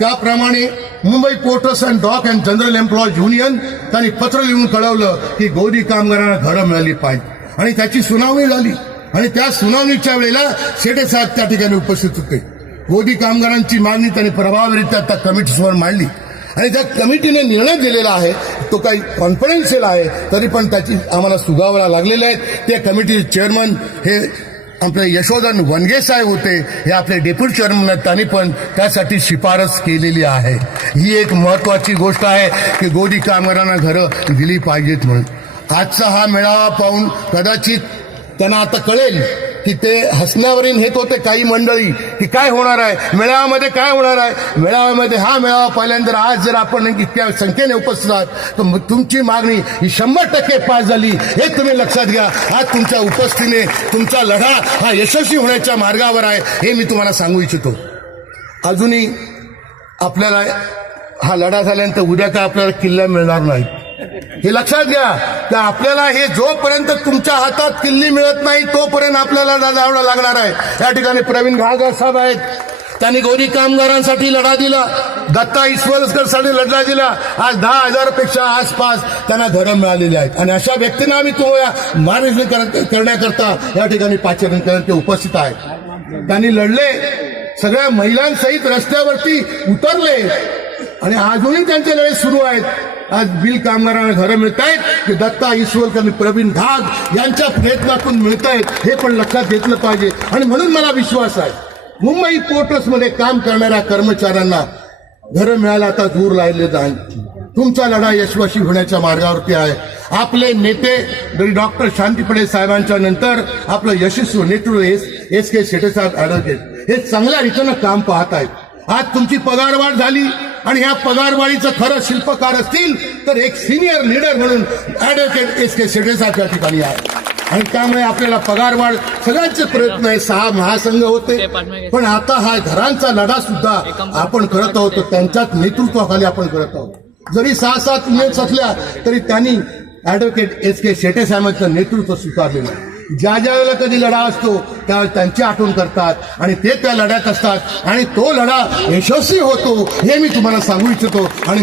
त्याप्रमाणे Mumbai porters and dock and general employees union त्यांनी पत्र लिहून कळवलं की गोदी कामगारांना घरं मिळाली पाहिजे आणि त्याची सुनावणी झाली आणि त्या सुनावणीच्या वेळेला शेटे साहेब त्या ठिकाणी उपस्थित होते. गोदी कामगारांची मागणी त्यांनी प्रभावीरित्या त्या कमिटीसमोर मांडली आणि त्या कमिटीने निर्णय दिलेला आहे. तो काही कॉन्फिडेन्शियल आहे तरी पण त्याची आम्हाला सुगावळा लागलेल्या आहेत. त्या कमिटीचे चेअरमन हे आपले यशोधन वनगे साहेब होते. हे आपले डेप्युटी चेअरमन आहेत. त्यांनी पण त्यासाठी शिफारस केलेली आहे. ही एक महत्वाची गोष्ट आहे की गोदी कामगारांना घरं दिली पाहिजेत म्हणून. आजचा हा मेळावा पाहून कदाचित त्यांना आता कळेल की ते हसण्यावरील हेत होते काही मंडळी की काय होणार आहे मेळाव्यामध्ये, काय होणार आहे मेळाव्यामध्ये. हा मेळावा पाहिल्यानंतर आज जर आपण इतक्या संख्येने उपस्थित आहात तर तुमची मागणी ही 100% पास झाली हे तुम्ही लक्षात घ्या. आज तुमच्या उपस्थितीने तुमचा लढा हा यशस्वी होण्याच्या मार्गावर आहे हे मी तुम्हाला सांगू इच्छितो. अजूनही आपल्याला हा लढा झाल्यानंतर उद्या काय आपल्याला किल्ला मिळणार नाही हे लक्षात घ्या. की आपल्याला हे जोपर्यंत तुमच्या हातात किल्ली मिळत नाही तोपर्यंत आपल्याला लढावं लागणार आहे. या ठिकाणी प्रवीण घाळकर साहेब आहेत. त्यांनी गोदी कामगारांसाठी लढा दिला. दत्ता ईश्वरकरसाठी लढा दिला. आज 10,000 पेक्षा आसपास त्यांना घरं मिळालेली आहेत आणि अशा व्यक्तींना आम्ही तुम्हाला मार्गदर्शन करण्याकरता या ठिकाणी पाचेकरांचे उपस्थित आहेत. त्यांनी लढले, सगळ्या महिलांसहित रस्त्यावरती उतरले आणि अजूनही त्यांचे लढे सुरू आहेत. आज बिल कामगारांना घरं मिळत आहेत की दत्ता ईश्वरकर प्रवीण घाग यांच्या प्रयत्नातून मिळत आहेत हे पण लक्षात घेतलं पाहिजे. आणि म्हणून मला विश्वास आहे मुंबई पोर्ट्समध्ये काम करणाऱ्या कर्मचाऱ्यांना घरं मिळायला आता दूर राहिले नाही. तुमचा लढा यशस्वी होण्याच्या मार्गावरती आहे. आपले नेते डॉक्टर शांतीपडे साहेबांच्या नंतर आपलं यशस्वी नेतृत्व एस के शेटे साहेब ऍडव्होकेट हे चांगल्या रीतीनं काम पाहत आहेत. आज तुमची पगारवाढ झाली आणि ह्या पगारवाढीचं खरं शिल्पकार असतील तर एक सिनियर लीडर म्हणून ऍडव्होकेट एस के शेटे साहेब या ठिकाणी आहे आणि त्यामुळे आपल्याला पगारवाढ सगळ्यांचे प्रयत्न आहे. 6 महासंघ होते पण आता हा घरांचा लढा सुद्धा आपण करत आहोत. त्यांच्याच नेतृत्वाखाली आपण करत आहोत. जरी 6-7 युनिट्स असल्या तरी त्यांनी ऍडव्होकेट एस के शेटे साहेबांचं नेतृत्व स्वीकारलेलं आहे. ज्या ज्या वेळेला कधी लढा असतो त्यावेळेस त्यांची आठवण करतात आणि ते त्या लढ्यात असतात आणि तो लढा यशस्वी होतो हे मी तुम्हाला सांगू इच्छितो. आणि